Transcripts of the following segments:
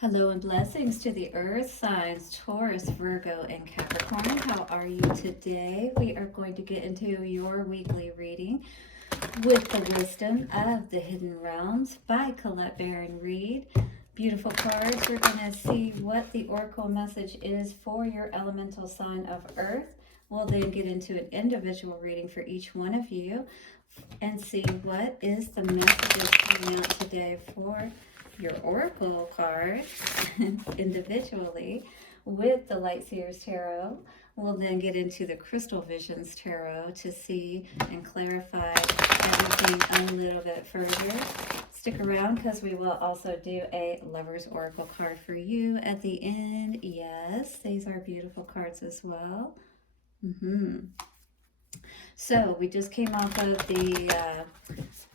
Hello and blessings to the earth signs, Taurus, Virgo, and Capricorn. How are you today? We are going to get into your weekly reading with the wisdom of the hidden realms by Colette Baron Reed. Beautiful cards. We're going to see what the oracle message is for your elemental sign of earth. We'll then get into an individual reading for each one of you and see what is the messages coming out today for your oracle card individually with the Light Seers Tarot. We'll then get into the Crystal Visions Tarot to see and clarify everything a little bit further. Stick around because we will also do a Lover's Oracle card for you at the end. Yes, these are beautiful cards as well. So we just came off of the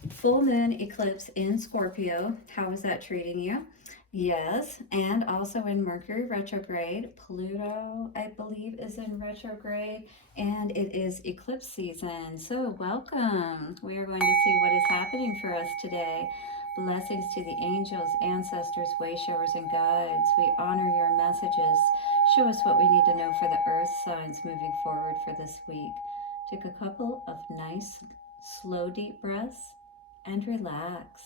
full moon eclipse in Scorpio. How is that treating you? Yes, and also in Mercury retrograde. Pluto, I believe, is in retrograde, and it is eclipse season. So welcome. We are going to see what is happening for us today. Blessings to the angels, ancestors, way-showers, and guides. We honor your messages. Show us what we need to know for the earth signs moving forward for this week. Take a couple of nice, slow, deep breaths and relax.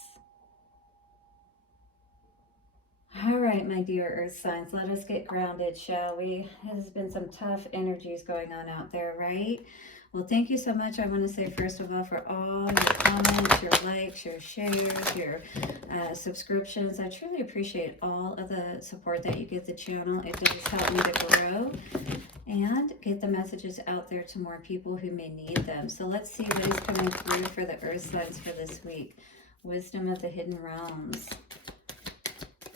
All right, my dear earth signs, let us get grounded, shall we? There's been some tough energies going on out there, right? Well, thank you so much. I want to say, first of all, for all your comments, your likes, your shares, your subscriptions. I truly appreciate all of the support that you give the channel. It does help me to grow and get the messages out there to more people who may need them. So let's see what is coming through for the earth signs for this week. Wisdom of the hidden realms.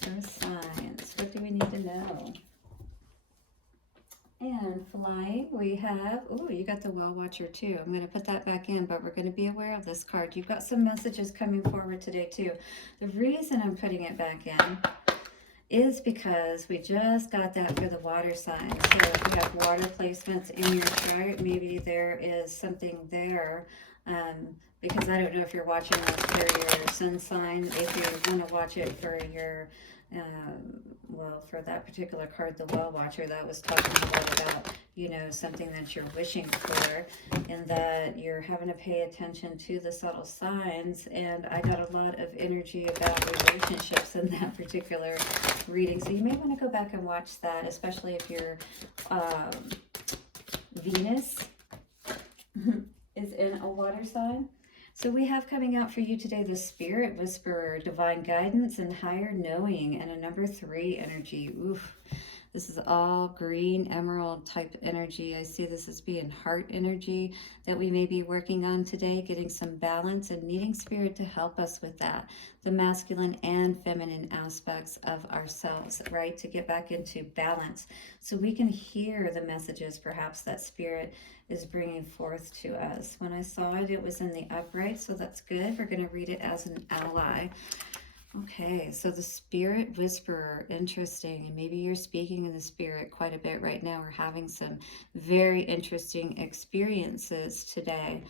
Earth signs, what do we need to know? And flying, we have, oh, you got the Well Watcher too. I'm going to put that back in, but we're going to be aware of this card. You've got some messages coming forward today too. The reason I'm putting it back in is because we just got that for the water signs. So if you have water placements in your chart, maybe there is something there. Because I don't know if you're watching this for your sun sign, if you want to watch it for your, well, for that particular card, the Well Watcher, that was talking about, you know, something that you're wishing for, and that you're having to pay attention to the subtle signs. And I got a lot of energy about relationships in that particular reading. So you may want to go back and watch that, especially if your Venus is in a water sign. So we have coming out for you today the Spirit Whisperer, Divine Guidance, and Higher Knowing, and a number 3 energy. Oof. This is all green emerald type energy. I see this as being heart energy that we may be working on today, getting some balance and needing Spirit to help us with that. The masculine and feminine aspects of ourselves, right? To get back into balance so we can hear the messages perhaps that Spirit is bringing forth to us. When I saw it, it was in the upright, so that's good. We're going to read it as an ally. Okay, so the Spirit Whisperer, interesting. And maybe you're speaking in the spirit quite a bit right now, or having some very interesting experiences today.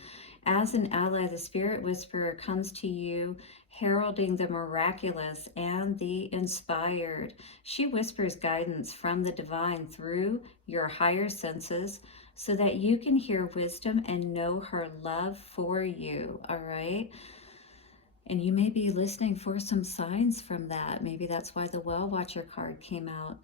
As an ally, the Spirit Whisperer comes to you heralding the miraculous and the inspired. She whispers guidance from the divine through your higher senses so that you can hear wisdom and know her love for you, all right? And you may be listening for some signs from that. Maybe that's why the Well Watcher card came out.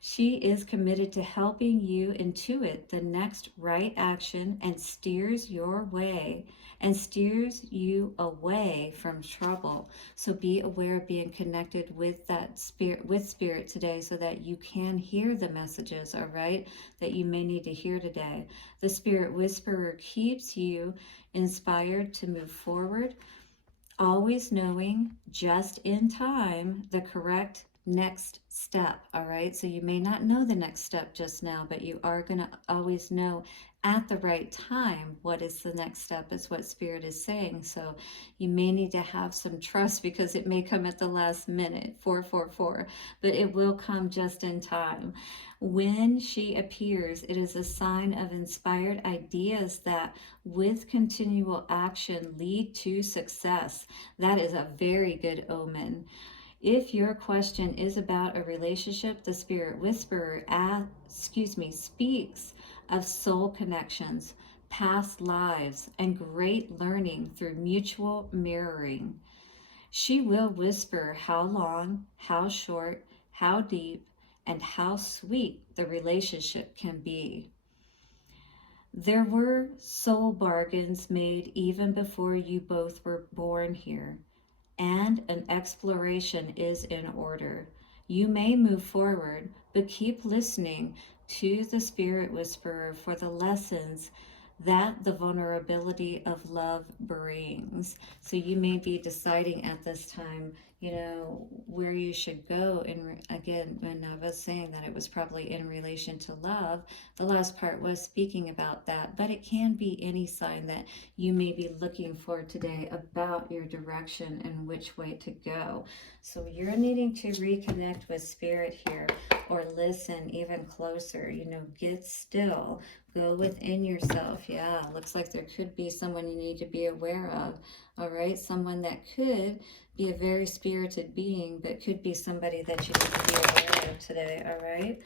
She is committed to helping you intuit the next right action and steers your way and steers you away from trouble. So be aware of being connected with that spirit today so that you can hear the messages, all right, that you may need to hear today. The Spirit Whisperer keeps you inspired to move forward, always knowing just in time the correct next step, all right? So you may not know the next step just now, but you are going to always know at the right time what is the next step, is what Spirit is saying. So you may need to have some trust because it may come at the last minute, 444, but it will come just in time. When she appears, it is a sign of inspired ideas that with continual action lead to success. That is a very good omen. If your question is about a relationship, the Spirit Whisperer speaks of soul connections, past lives, and great learning through mutual mirroring. She will whisper how long, how short, how deep, and how sweet the relationship can be. There were soul bargains made even before you both were born here, and an exploration is in order. You may move forward, but keep listening to the Spirit Whisperer for the lessons that the vulnerability of love brings. So you may be deciding at this time, you know, where you should go. And again, when I was saying that it was probably in relation to love, the last part was speaking about that, but it can be any sign that you may be looking for today about your direction and which way to go. So you're needing to reconnect with Spirit here, or listen even closer, you know, get still, go within yourself. Yeah, looks like there could be someone you need to be aware of. All right, someone that could be a very spirited being, but could be somebody that you need to be aware of today. All right,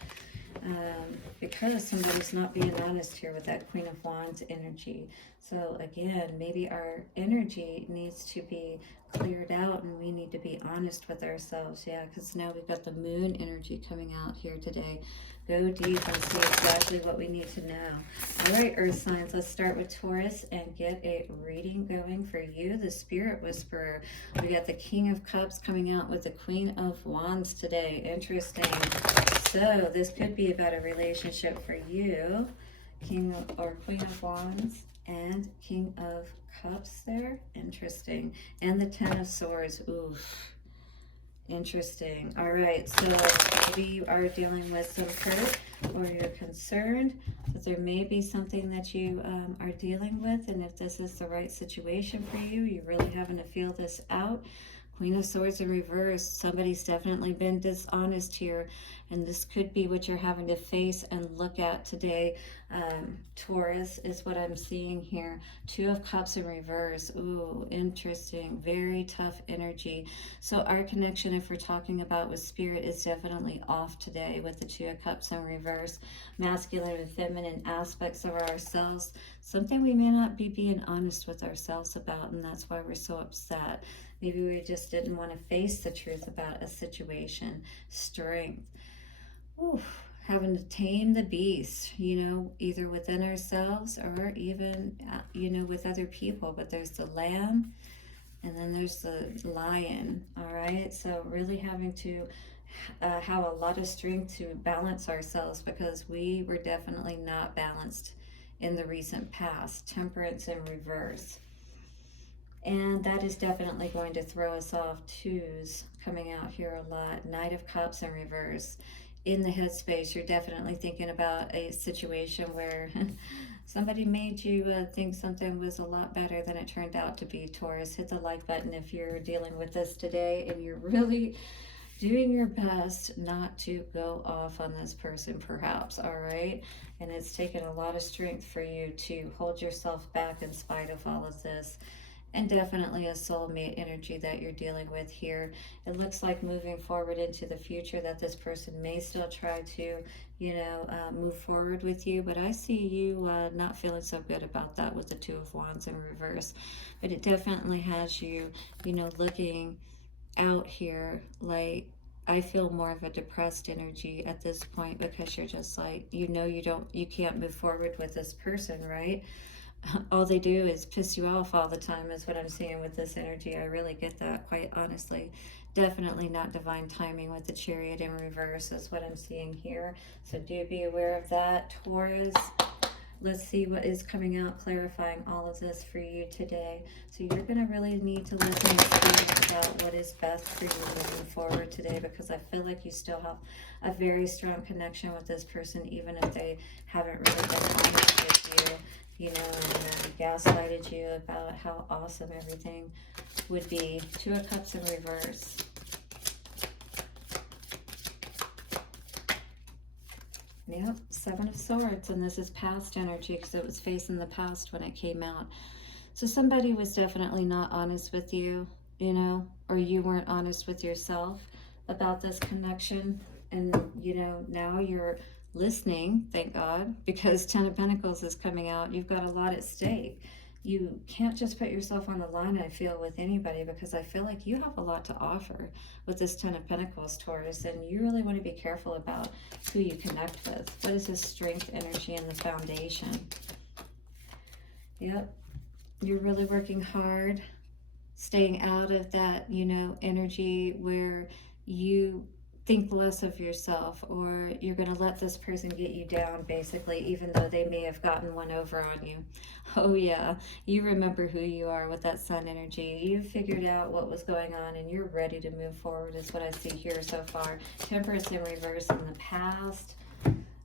because somebody's not being honest here with that Queen of Wands energy. So again, maybe our energy needs to be cleared out and we need to be honest with ourselves. Yeah, because now we've got the moon energy coming out here today. Go deep and see exactly what we need to know. All right, earth signs, let's start with Taurus and get a reading going for you, the Spirit Whisperer. We got the King of Cups coming out with the Queen of Wands today. Interesting. So this could be about a relationship for you, King or Queen of Wands and King of Cups there. Interesting. And the Ten of Swords. Oof. Interesting. All right, so maybe you are dealing with some hurt, or you're concerned that there may be something that you are dealing with, and if this is the right situation for you, you're really having to feel this out. Queen of Swords in reverse. Somebody's definitely been dishonest here, and this could be what you're having to face and look at today. Taurus is what I'm seeing here. Two of Cups in reverse. Ooh, interesting. Very tough energy. So our connection, if we're talking about with Spirit, is definitely off today with the Two of Cups in reverse. Masculine and feminine aspects of ourselves. Something we may not be being honest with ourselves about, and that's why we're so upset. Maybe we just didn't want to face the truth about a situation. Strength. Oof. Having to tame the beast, you know, either within ourselves or even, you know, with other people. But there's the lamb and then there's the lion, all right? So really having to have a lot of strength to balance ourselves, because we were definitely not balanced in the recent past. Temperance in reverse. And that is definitely going to throw us off. Twos coming out here a lot. Knight of Cups in reverse. In the headspace, you're definitely thinking about a situation where somebody made you think something was a lot better than it turned out to be. Taurus, hit the like button if you're dealing with this today and you're really doing your best not to go off on this person, perhaps. All right, and it's taken a lot of strength for you to hold yourself back in spite of all of this. And definitely a soulmate energy that you're dealing with here. It looks like moving forward into the future that this person may still try to, you know, move forward with you. But I see you not feeling so good about that with the Two of Wands in reverse. But it definitely has you, you know, looking out here like, I feel more of a depressed energy at this point, because you're just like, you know, you can't move forward with this person, right? All they do is piss you off all the time is what I'm seeing with this energy. I really get that, quite honestly. Definitely not divine timing with the Chariot in reverse is what I'm seeing here. So do be aware of that, Taurus. Let's see what is coming out, clarifying all of this for you today. So you're going to really need to listen to Spirit about what is best for you moving forward today, because I feel like you still have a very strong connection with this person, even if they haven't really been honest with you. You know, and gaslighted you about how awesome everything would be. Two of Cups in reverse. Yep, Seven of Swords, and this is past energy because it was facing the past when it came out. So somebody was definitely not honest with you, you know, or you weren't honest with yourself about this connection. And, you know, now you're listening, thank God, because Ten of Pentacles is coming out. You've got a lot at stake. You can't just put yourself on the line, I feel, with anybody, because I feel like you have a lot to offer with this Ten of Pentacles, Taurus, and you really want to be careful about who you connect with. What is this strength energy and the foundation? Yep. You're really working hard, staying out of that, you know, energy where you think less of yourself, or you're going to let this person get you down, basically, even though they may have gotten one over on you. Oh yeah, you remember who you are with that sun energy. You figured out what was going on and you're ready to move forward, is what I see here so far. Temperance in reverse in the past.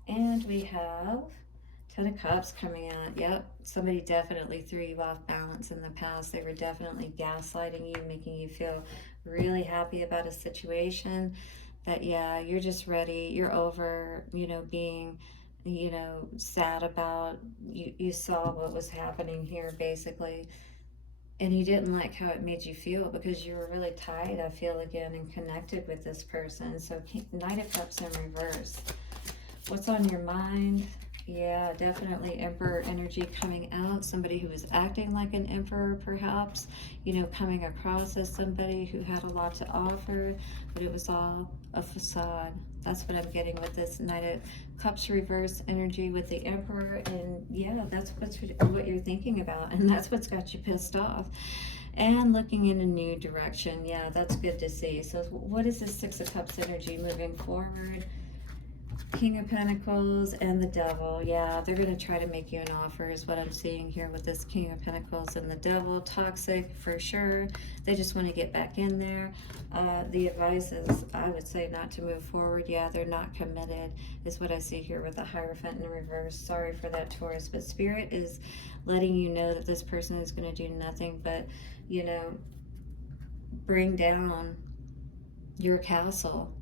And we have Ten of Cups coming out. Yep, somebody definitely threw you off balance in the past. They were definitely gaslighting you, making you feel really happy about a situation. That, yeah, you're just ready. You're over, you know, being, you know, sad about, you saw what was happening here, basically. And you didn't like how it made you feel, because you were really tied, I feel, again, and connected with this person. So Knight of Cups in reverse. What's on your mind? Yeah, definitely Emperor energy coming out. Somebody who was acting like an emperor, perhaps, you know, coming across as somebody who had a lot to offer, but it was all a facade. That's what I'm getting with this Knight of Cups reverse energy with the Emperor. And yeah, that's what you're thinking about, and that's what's got you pissed off and looking in a new direction. Yeah, that's good to see. So what is this Six of Cups energy moving forward? King of Pentacles and the Devil. Yeah, they're going to try to make you an offer, is what I'm seeing here with this King of Pentacles and the Devil. Toxic for sure. They just want to get back in there. The advice is, I would say, not to move forward. Yeah, they're not committed, is what I see here with the Hierophant in reverse. Sorry for that, Taurus, but Spirit is letting you know that this person is going to do nothing but, you know, bring down your castle.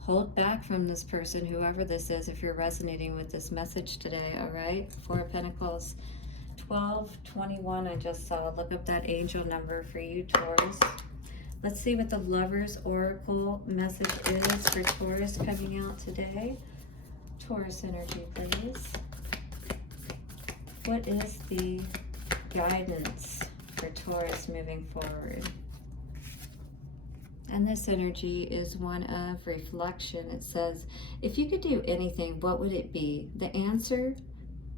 Hold back from this person, whoever this is, if you're resonating with this message today, all right? Four of Pentacles, 1221, I just saw. Look up that angel number for you, Taurus. Let's see what the Lover's Oracle message is for Taurus coming out today. Taurus energy, please. What is the guidance for Taurus moving forward? And this energy is one of reflection. It says, if you could do anything, what would it be? The answer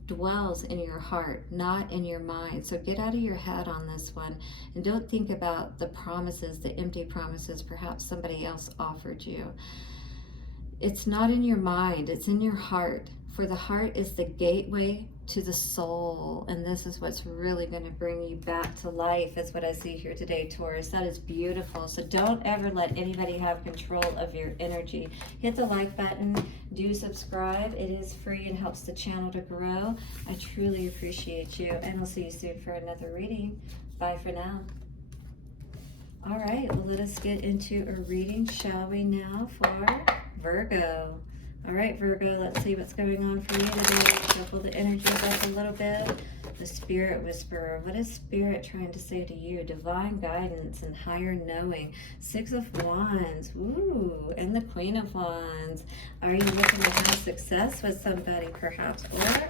dwells in your heart, not in your mind. So get out of your head on this one, and don't think about the promises, the empty promises perhaps somebody else offered you. It's not in your mind, it's in your heart. For the heart is the gateway to the soul, and this is what's really going to bring you back to life, is what I see here today, Taurus. That is beautiful. So don't ever let anybody have control of your energy. Hit the like button, do subscribe. It is free and helps the channel to grow. I truly appreciate you, and I'll see you soon for another reading. Bye for now. All right, well, let us get into a reading, shall we, now for Virgo. All right, Virgo, let's see what's going on for you today. Shuffle the energies up a little bit. The Spirit Whisperer. What is Spirit trying to say to you? Divine guidance and higher knowing. Six of Wands. Ooh, and the Queen of Wands. Are you looking to have success with somebody, perhaps?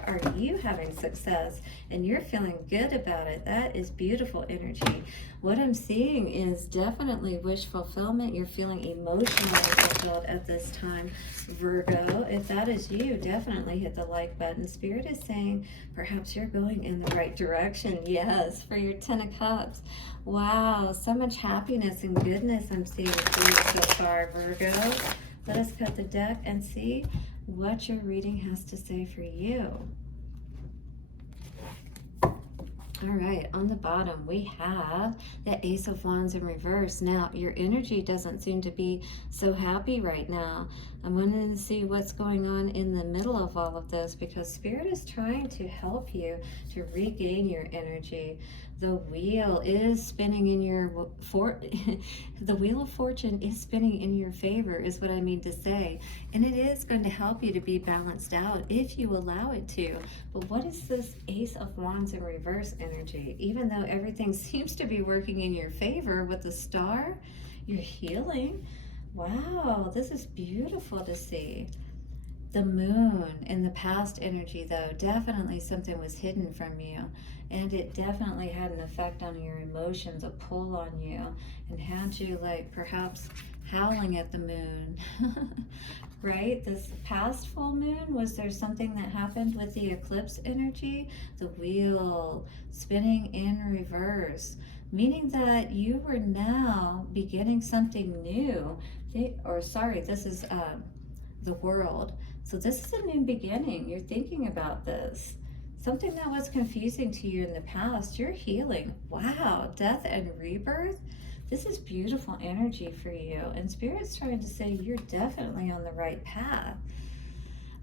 Or are you having success and you're feeling good about it? That is beautiful energy. What I'm seeing is definitely wish fulfillment. You're feeling emotionally fulfilled at this time, Virgo. If that is you, definitely hit the like button. Spirit is saying perhaps you're going in the right direction. Yes, for your Ten of Cups. Wow, so much happiness and goodness I'm seeing for you so far, Virgo. Let us cut the deck and see what your reading has to say for you. All right, on the bottom, we have the Ace of Wands in reverse. Now, your energy doesn't seem to be so happy right now. I'm wanting to see what's going on in the middle of all of this, because Spirit is trying to help you to regain your energy. The wheel is spinning in your the wheel of fortune is spinning in your favor, is what I mean to say. And it is going to help you to be balanced out if you allow it to. But what is this Ace of Wands in reverse energy? Even though everything seems to be working in your favor with the star, you're healing. Wow, this is beautiful to see. The moon in the past energy, though, definitely something was hidden from you, and it definitely had an effect on your emotions, a pull on you, and had you like perhaps howling at the moon. Right? This past full moon, was there something that happened with the eclipse energy? The wheel spinning in reverse, meaning that you were now beginning something new. This is the world. So this is a new beginning. You're thinking about this. Something that was confusing to you in the past, you're healing. Wow, death and rebirth. This is beautiful energy for you. And Spirit's trying to say you're definitely on the right path.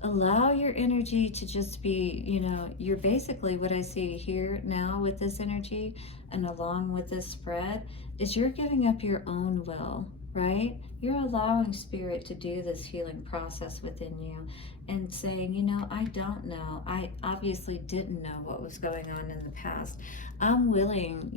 Allow your energy to just be, you're basically, what I see here now with this energy and along with this spread is you're giving up your own will, right? You're allowing Spirit to do this healing process within you and saying, I don't know. I obviously didn't know what was going on in the past. I'm willing,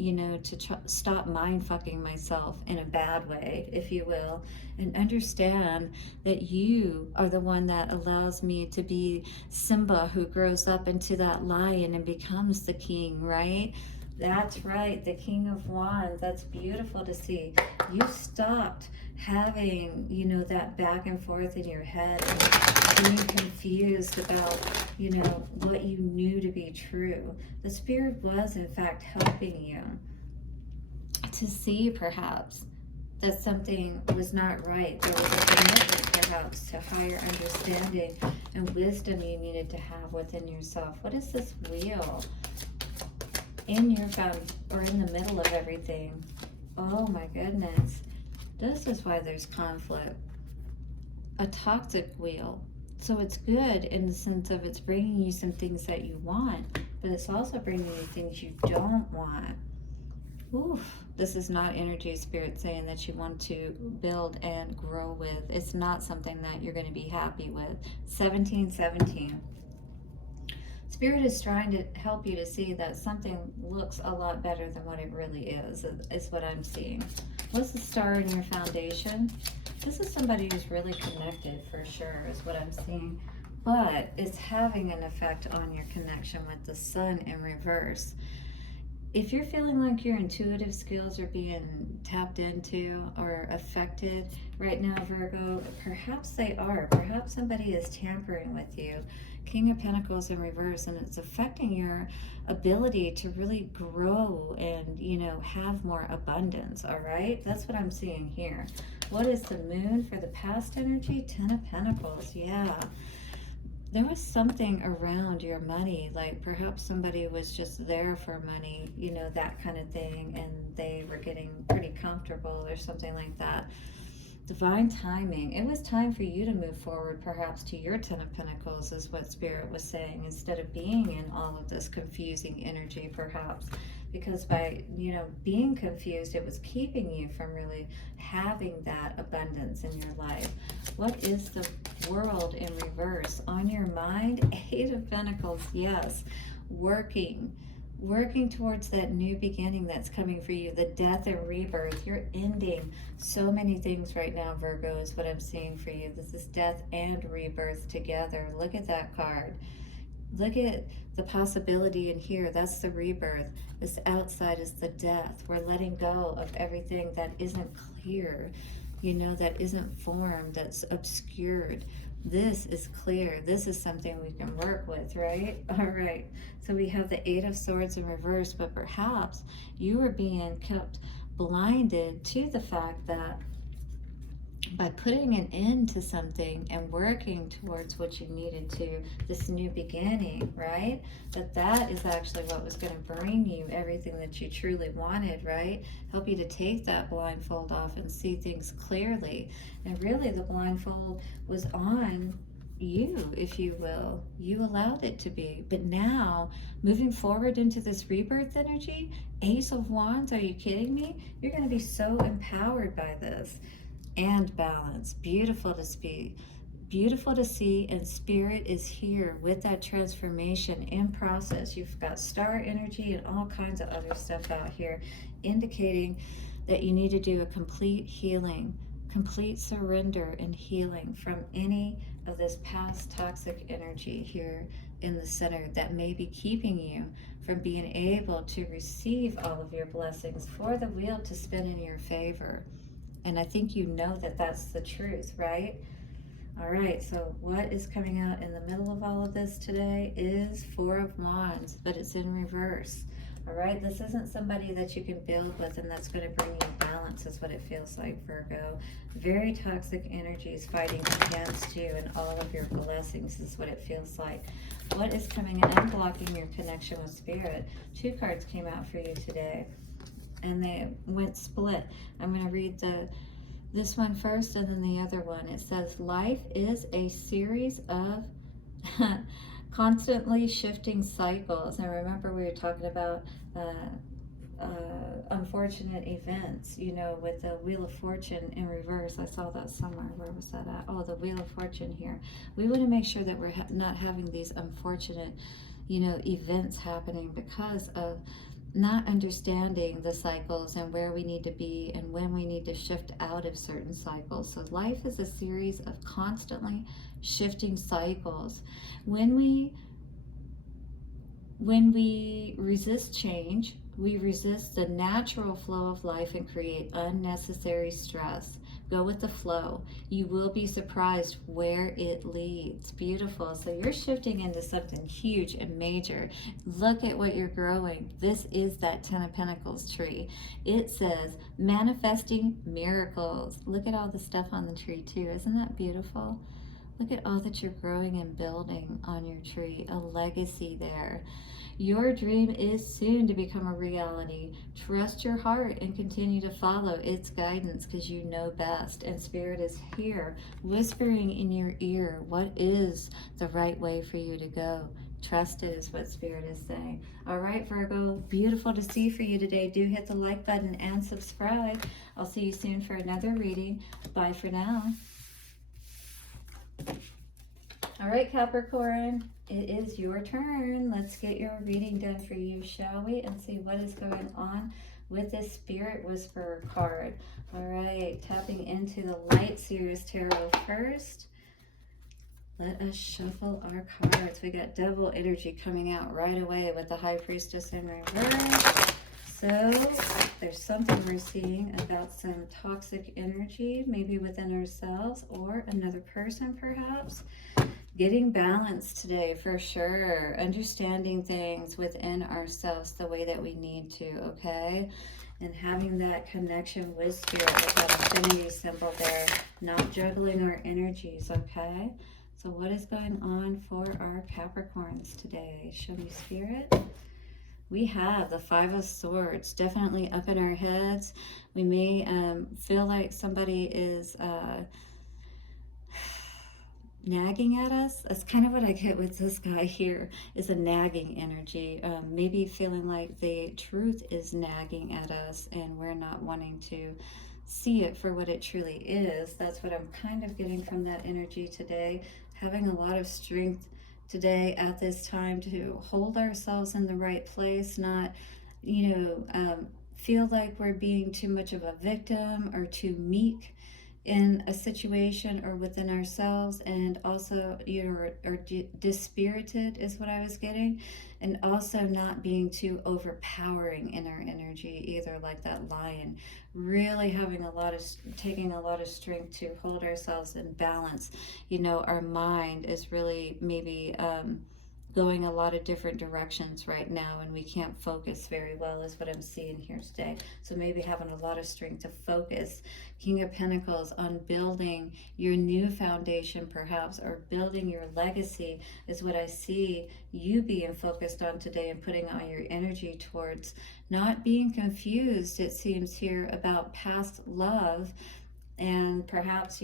to stop mind fucking myself in a bad way, if you will, and understand that you are the one that allows me to be Simba, who grows up into that lion and becomes the king, right? That's right, the King of Wands. That's beautiful to see. You stopped having, that back and forth in your head and being confused about, what you knew to be true. The Spirit was, in fact, helping you to see, perhaps, that something was not right. There was a commitment, perhaps, to higher understanding and wisdom you needed to have within yourself. What is this wheel? In your or in the middle of everything. Oh my goodness. This is why there's conflict. A toxic wheel. So it's good in the sense of it's bringing you some things that you want, but it's also bringing you things you don't want. Oof. This is not energy Spirit saying that you want to build and grow with. It's not something that you're going to be happy with. 1717. Spirit is trying to help you to see that something looks a lot better than what it really is what I'm seeing. What's the star in your foundation? This is somebody who's really connected for sure, is what I'm seeing. But it's having an effect on your connection with the sun in reverse. If you're feeling like your intuitive skills are being tapped into or affected right now, Virgo, perhaps they are. Perhaps somebody is tampering with you. King of Pentacles in reverse, and it's affecting your ability to really grow and, have more abundance, all right? That's what I'm seeing here. What is the moon for the past energy? 10 of Pentacles, yeah. There was something around your money, like perhaps somebody was just there for money, that kind of thing, and they were getting pretty comfortable or something like that. Divine timing. It was time for you to move forward, perhaps, to your 10 of Pentacles, is what Spirit was saying, instead of being in all of this confusing energy, perhaps. Because by, being confused, it was keeping you from really having that abundance in your life. What is the world in reverse? On your mind, 8 of Pentacles, yes. Working towards that new beginning that's coming for you, the death and rebirth. You're ending so many things right now, Virgo, is what I'm seeing for you. This is death and rebirth together. Look at that card. Look at the possibility in here. That's the rebirth. This outside is the death. We're letting go of everything that isn't clear, that isn't formed, that's obscured. This is clear. This is something we can work with, right? All right. So we have the 8 of Swords in reverse, but perhaps you are being kept blinded to the fact that by putting an end to something and working towards what you needed to, this new beginning, right? That is actually what was going to bring you everything that you truly wanted, right? Help you to take that blindfold off and see things clearly. And really the blindfold was on you, if you will. You allowed it to be. But now, moving forward into this rebirth energy, Ace of Wands, are you kidding me? You're going to be so empowered by this. And balance. Beautiful to see. Beautiful to see, and Spirit is here with that transformation in process. You've got star energy and all kinds of other stuff out here indicating that you need to do a complete healing, complete surrender and healing from any of this past toxic energy here in the center that may be keeping you from being able to receive all of your blessings for the wheel to spin in your favor. And I think you know that that's the truth, right? All right, so what is coming out in the middle of all of this today is Four of Wands, but it's in reverse. All right, this isn't somebody that you can build with and that's going to bring you balance, is what it feels like, Virgo. Very toxic energies fighting against you and all of your blessings is what it feels like. What is coming in and blocking your connection with Spirit? Two cards came out for you today, and they went split. I'm going to read this one first and then the other one. It says, life is a series of constantly shifting cycles. And remember, we were talking about unfortunate events, you know, with the Wheel of Fortune in reverse. I saw that somewhere. Where was that at? Oh, the Wheel of Fortune here. We want to make sure that we're not having these unfortunate, you know, events happening because of not understanding the cycles and where we need to be and when we need to shift out of certain cycles. So life is a series of constantly shifting cycles. When we resist change, we resist the natural flow of life and create unnecessary stress. Go with the flow. You will be surprised where it leads. Beautiful. So you're shifting into something huge and major. Look at what you're growing. This is that Ten of Pentacles tree. It says manifesting miracles. Look at all the stuff on the tree too. Isn't that beautiful? Look at all that you're growing and building on your tree. A legacy there. Your dream is soon to become a reality. Trust your heart and continue to follow its guidance because you know best. And Spirit is here whispering in your ear what is the right way for you to go. Trust it is what Spirit is saying. All right, Virgo, beautiful to see for you today. Do hit the like button and subscribe. I'll see you soon for another reading. Bye for now. All right, Capricorn, it is your turn. Let's get your reading done for you, shall we? And see what is going on with this Spirit Whisperer card. All right, tapping into the Light Series Tarot first. Let us shuffle our cards. We got Devil energy coming out right away with the High Priestess in reverse. So there's something we're seeing about some toxic energy, maybe within ourselves or another person perhaps. Getting balanced today for sure. Understanding things within ourselves the way that we need to, okay? And having that connection with Spirit, with that infinity symbol there. Not juggling our energies, okay? So what is going on for our Capricorns today? Show me, Spirit. We have the Five of Swords definitely up in our heads. We may feel like somebody is nagging at us. That's kind of what I get with this guy here, is a nagging energy. Maybe feeling like the truth is nagging at us and we're not wanting to see it for what it truly is. That's what I'm kind of getting from that energy today. Having a lot of strength today at this time to hold ourselves in the right place, not, feel like we're being too much of a victim or too meek in a situation or within ourselves, and also, or dispirited is what I was getting, and also not being too overpowering in our energy either, like that lion. Really taking a lot of strength to hold ourselves in balance. Our mind is really maybe going a lot of different directions right now, and we can't focus very well is what I'm seeing here today. So maybe having a lot of strength to focus, King of Pentacles, on building your new foundation perhaps, or building your legacy is what I see you being focused on today, and putting all your energy towards. Not being confused, it seems here, about past love, and perhaps,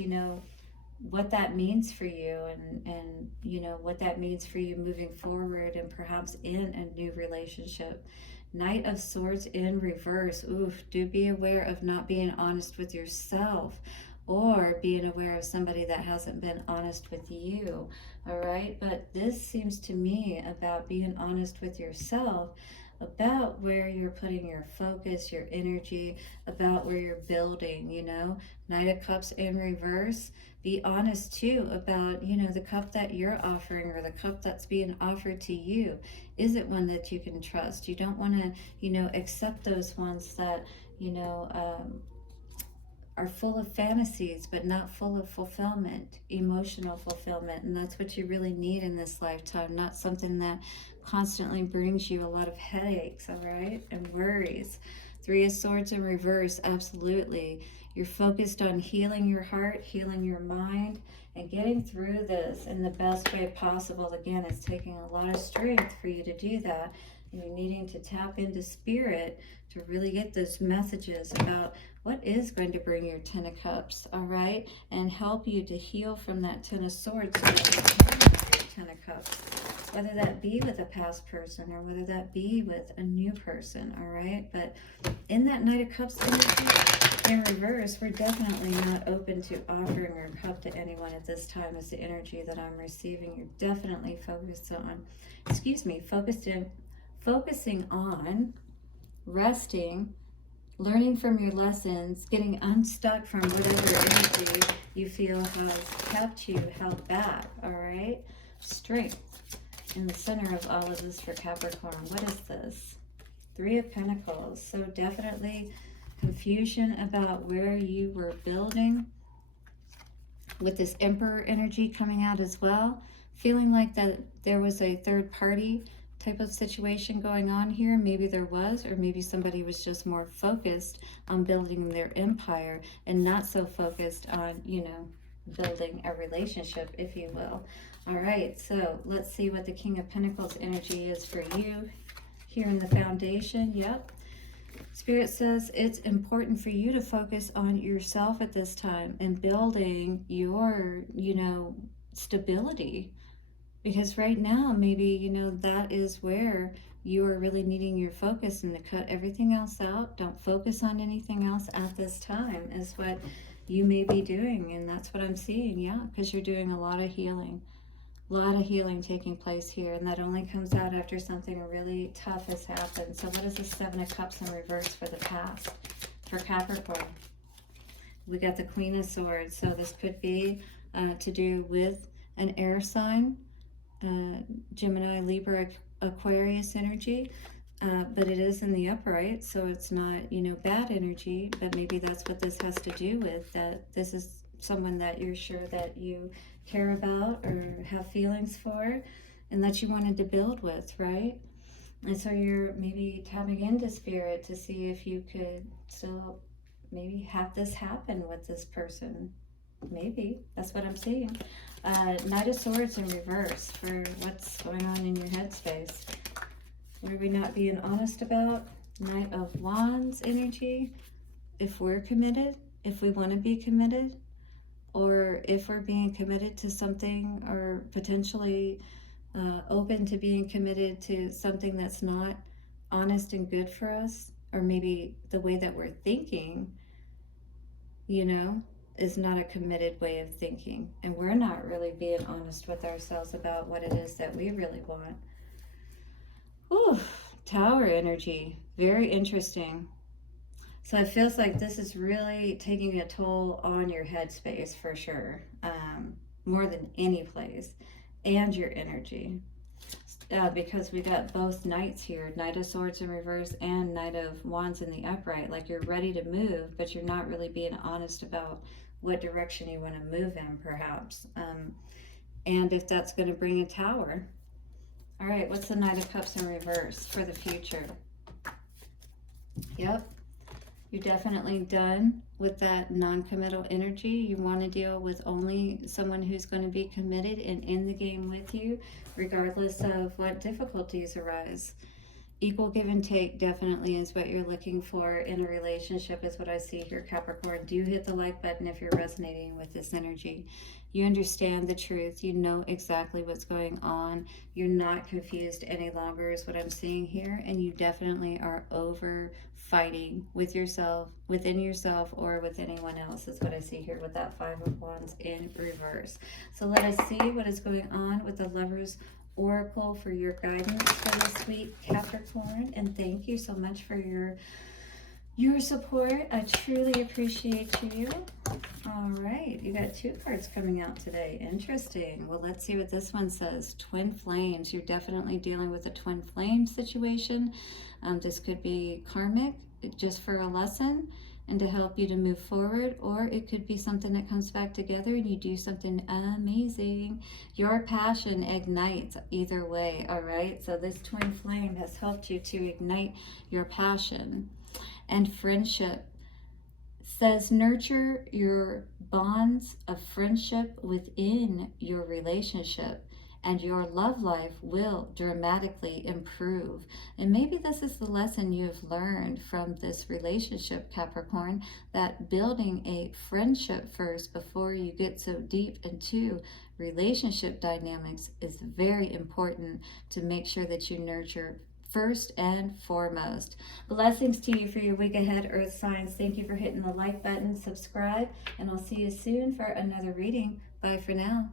what that means for you, and you know what that means for you moving forward and perhaps in a new relationship. Knight of Swords in reverse. Oof, do be aware of not being honest with yourself, or being aware of somebody that hasn't been honest with you. All right, but this seems to me about being honest with yourself, about where you're putting your focus, your energy, about where you're building, you know. Knight of Cups in reverse. Be honest too about, you know, the cup that you're offering, or the cup that's being offered to you. Is it one that you can trust? You don't want to, you know, accept those ones that, you know, are full of fantasies but not full of fulfillment, emotional fulfillment. And that's what you really need in this lifetime, not something that constantly brings you a lot of headaches, all right, and worries. Three of Swords in reverse. Absolutely, you're focused on healing your heart, healing your mind, and getting through this in the best way possible. Again, it's taking a lot of strength for you to do that, and you're needing to tap into spirit to really get those messages about what is going to bring your Ten of Cups, all right, and help you to heal from that Ten of Swords so that you can have your Ten of Cups, whether that be with a past person or whether that be with a new person, all right. But in that Knight of Cups energy in reverse, we're definitely not open to offering our cup to anyone at this time, is the energy that I'm receiving. You're definitely focused on, focusing on resting, learning from your lessons, getting unstuck from whatever energy you feel has kept you held back, all right? Strength in the center of all of this for Capricorn. What is this? Three of Pentacles. So definitely confusion about where you were building, with this Emperor energy coming out as well. Feeling like that there was a third party type of situation going on here. Maybe there was, or maybe somebody was just more focused on building their empire and not so focused on, you know, building a relationship, if you will. All right, so let's see what the King of Pentacles energy is for you here in the foundation. Yep. Spirit says it's important for you to focus on yourself at this time and building your, you know, stability. Because right now, maybe, you know, that is where you are really needing your focus, and to cut everything else out. Don't focus on anything else at this time is what you may be doing. And that's what I'm seeing, yeah, because you're doing a lot of healing. A lot of healing taking place here, and that only comes out after something really tough has happened. So what is the Seven of Cups in reverse for the past for Capricorn? We got the Queen of Swords. So this could be to do with an air sign, Gemini, Libra, Aquarius energy, but it is in the upright, so it's not, you know, bad energy, but maybe that's what this has to do with, that this is someone that you're sure that you care about or have feelings for and that you wanted to build with, right? And so you're maybe tapping into spirit to see if you could still maybe have this happen with this person. Maybe that's what I'm seeing. Knight of Swords in reverse for what's going on in your headspace. What are we not being honest about? Knight of Wands energy. If we're committed, if we want to be committed, or if we're being committed to something, or potentially open to being committed to something that's not honest and good for us, or maybe the way that we're thinking, you know, is not a committed way of thinking, and we're not really being honest with ourselves about what it is that we really want. Ooh, Tower energy, very interesting. So it feels like this is really taking a toll on your headspace for sure, more than any place, and your energy. Because we got both knights here, Knight of Swords in reverse and Knight of Wands in the upright. Like you're ready to move, but you're not really being honest about what direction you want to move in, perhaps. And if that's going to bring a tower. All right, what's the Knight of Cups in reverse for the future? Yep. You're definitely done with that non-committal energy. You want to deal with only someone who's going to be committed and in the game with you, regardless of what difficulties arise. Equal give and take definitely is what you're looking for in a relationship, is what I see here, Capricorn. Do hit the like button if you're resonating with this energy. You understand the truth. You know exactly what's going on. You're not confused any longer is what I'm seeing here. And you definitely are over fighting with yourself, within yourself, or with anyone else is what I see here with that Five of Wands in reverse. So let us see what is going on with the Lovers Oracle for your guidance for this week, Capricorn. And thank you so much for your support. I truly appreciate you. All right, you got 2 cards coming out today. Interesting. Well, let's see what this one says. Twin flames. You're definitely dealing with a twin flame situation. This could be karmic, just for a lesson and to help you to move forward, or it could be something that comes back together and you do something amazing. Your passion ignites either way, all right? So this twin flame has helped you to ignite your passion. And friendship says nurture your bonds of friendship within your relationship, and your love life will dramatically improve. And maybe this is the lesson you've learned from this relationship, Capricorn, that building a friendship first before you get so deep into relationship dynamics is very important to make sure that you nurture first and foremost. Blessings to you for your week ahead, Earth signs. Thank you for hitting the like button, subscribe, and I'll see you soon for another reading. Bye for now.